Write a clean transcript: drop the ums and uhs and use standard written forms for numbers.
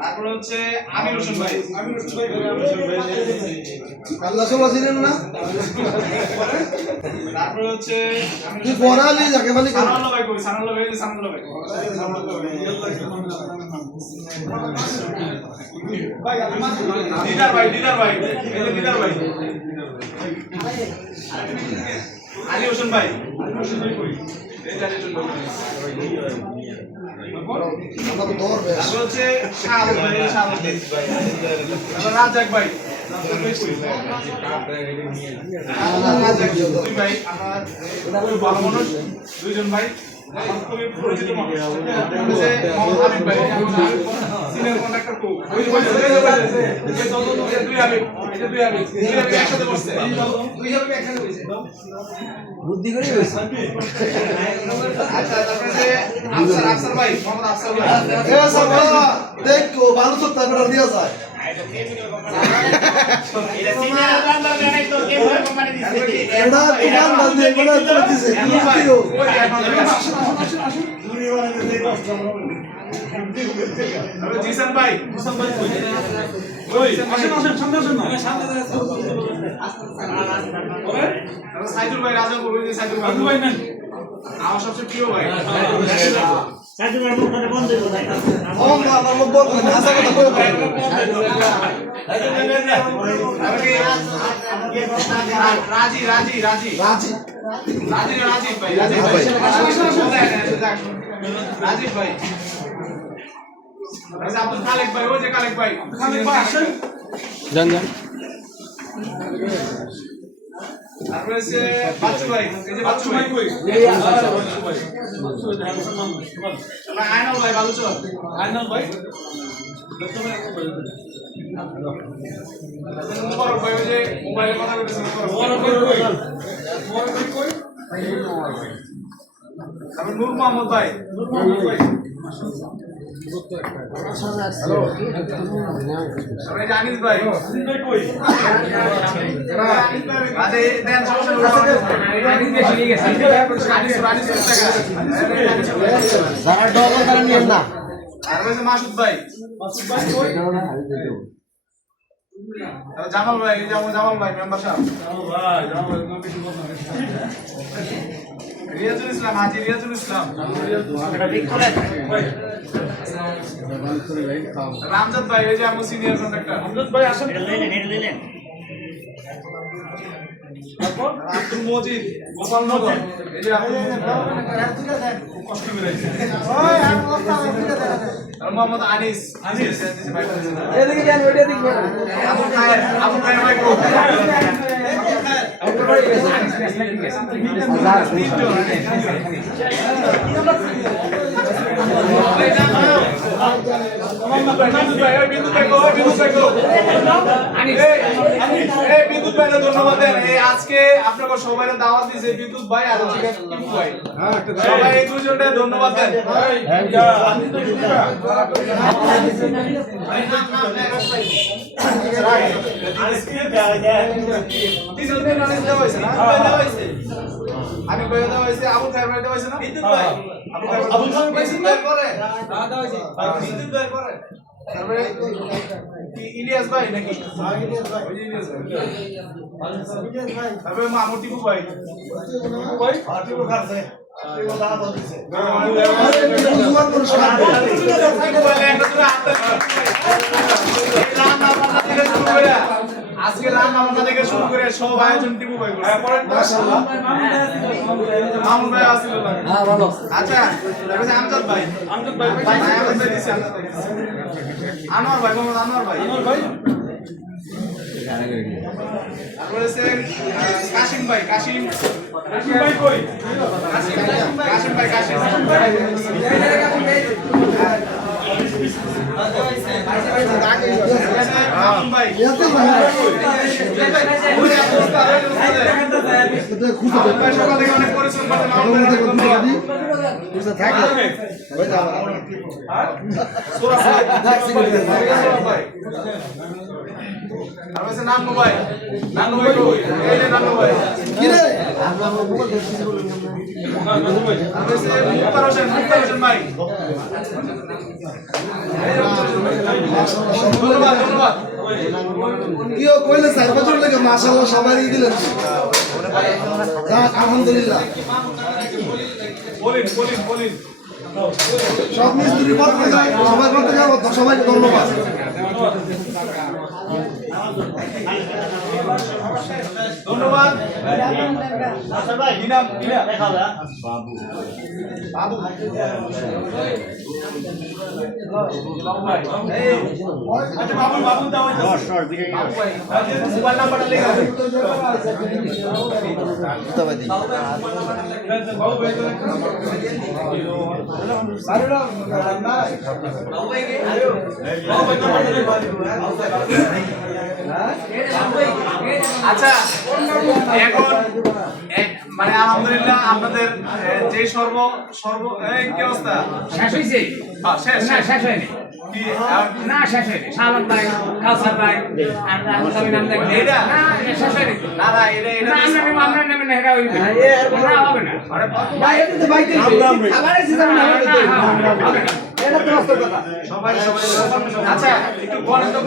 তারপর হচ্ছে আমির হোসেন ভাই। আল্লাহ সবাই চিনেন না? তারপর হচ্ছে তুই পড়ালি যাকে বলি সানাউল্লাহ ভাই কই? সানাউল্লাহ ভাই, সানাউল্লাহ ভাই। দিদার ভাই, দিদার ভাই, এই যে দিদার ভাই। আলী হোসেন ভাই, আলী হোসেন ভাই কই? এই যে আলী হোসেন ভাই। আমাকে ধরবে। তারপর হচ্ছে শাহাদত ভাই, শাহাদত ভাই। তারপর রাজাক ভাই, রাজাক ভাই কই? রাজাক দুই ভাই, আমার খুবই ভালো মানুষ, দুইজন ভাই। আমার খুবই পরিচিত মানুষ। হচ্ছে মোহাম্মদ আমিন ভাই, সিনিয়র কন্ট্রাক্টর কো। ওই দুই আমিন, এই যে দুই আমিন, দুই আমিন একসাথে বসছে। দুই আমিন একসাথে বসছে। বুদ্ধি করে হইছে। আচ্ছা, তারপরে যে আফসার ভাই, মোহাম্মদ আফসার ভাই। এ সাবা দেখো ভালো তো তারপর দিয়া যায়। এটা সিনিয়র বান্দার জানাই তো কে ভাই কোম্পানি দিছে। এটা তোমার নাম দিয়ে বলে দিতেছে। জিসান ভাই, ওই আসেন আসেন সামনে আসেন না, সামনে সাইদুল ভাই, রাজা বলুন যে সাইদুল ভাই নেন, আমার সবচেয়ে প্রিয় ভাই। সাইদুল ভাই মুখটা বন্ধ করে দাও। ও মা আমার বল না আসা কথা কই বল। রাজি রাজি রাজি রাজি রাজি রাজীব ভাই, রাজীব ভাই, রাজীব ভাই, আব্দুল খালেক ভাই, ওই যে খালেক ভাই, খালেক ভাই আসেন, যান যান। তারপরে হচ্ছে বাচ্চু ভাই, এই যে বাচ্চু ভাই কই? আয়নাল ভাই, বালুচর আয়নাল ভাই, মুবারক ভাই, ওই যে মোবাইলে কথা বলতেছে, মুবারক ভাই কই? মুবারক ভাই কই? তারপর নূর মোহাম্মদ ভাই, নূর মোহাম্মদ ভাই, তারপরে জানিস ভাই, ভাই কই? আরে দেন সমস্যা আনিস বেশি নিয়ে গেছে, আনিস টাকা যারা ডবল তারা নিয়েন না। আর ওই যে মাসুদ ভাই, মাসুদ ভাই কই? জামাল ভাই, এই জামাল ভাই মেম্বার সাহেব, জামাল ভাই বেশি কথা না। রিয়াজুল ইসলাম, হাজী রিয়াজুল ইসলাম, রামজাদ ভাই, এই যে আমার সিনিয়র কন্ট্রাক্টর রামজাদ ভাই আসেন, নিলেন তারপর আব্দুল মজিদ, গোপালনগর, এই যে আব্দুল কষ্ট করে আইছে, আর মোহাম্মদ আনিস, এদিকে যান ওইটা দিকে। আবুল খায়ের ভাই কো? ধন্যবাদ দেন। আজকে আপনাকে সবাই দাওয়াত দিয়েছে বিদ্যুৎ ভাই আর টিপু ভাই, সবাই এই দুজনকে ধন্যবাদ দেন। আমি কয়ে দেওয়া হয়েছে, আবুল খায়ের ভাই দেওয়া হয়েছে না? আবুল খায়ের ভাই সিনিয়র করে বিদ্যুৎ ভাই করে। তারপরে ইলিয়াস ভাই নাকি? ইলিয়াস ভাই, তারপরে মামুর টিপু ভাই, টিপু খাচ্ছে, আজকে রান্না বান্না থেকে শুরু করে সব আয়োজন টিপু ভাই করছে। মামুন ভাই আসছিল না? হ্যাঁ ভালো। আচ্ছা, তারপরে আমজাদ ভাই, আমজাদ ভাই দিছে, আনোয়ার ভাই, মোহাম্মদ আনোয়ার ভাই, তারপরে কাশিম ভাই, কাশিম ভাই কই? কাশিম ভাই, কাশিম ভাই, সকাল থেকে অনেক পরিশ্রম করতে আর হইছে নান্নু ভাই কই? এই যে নান্নু ভাই। কি রে আর হইছে মুক্তার হোসেন ভাই। ধন্যবাদ। কি ও কইলে 4 বছর লাগে মাশাআল্লাহ সবাই দিলেন যাক আলহামদুলিল্লাহ বলিন। সব মিস্ত্রি করতে যায় সবাই করতে যাবো সবাইকে ধন্যবাদ ধন্যবাদ। ইনাম বাবু আচ্ছা বাবু দাও মোবাইল নাম্বারটা লেখা আছে বাবু ভাই আচ্ছা এখন মানে আলহামদুলিল্লাহ আপনাদের যে সর্ব কি অবস্থা শেষ হয়েছে হ্যাঁ, শেষ হয়নি কি না শেষ হয়নি সালাম ভাই কাউসার ভাই আর আমি নাম দেখি এটা? না শেষ হয়নি না এটা না আমরা নেবেন না এটা হইবে না হবে না আরে ভাই এতে ভাই খাবার এসে যাবে না হবে না এটা তো বাস্তব কথা সবাই আচ্ছা একটু বলেন তো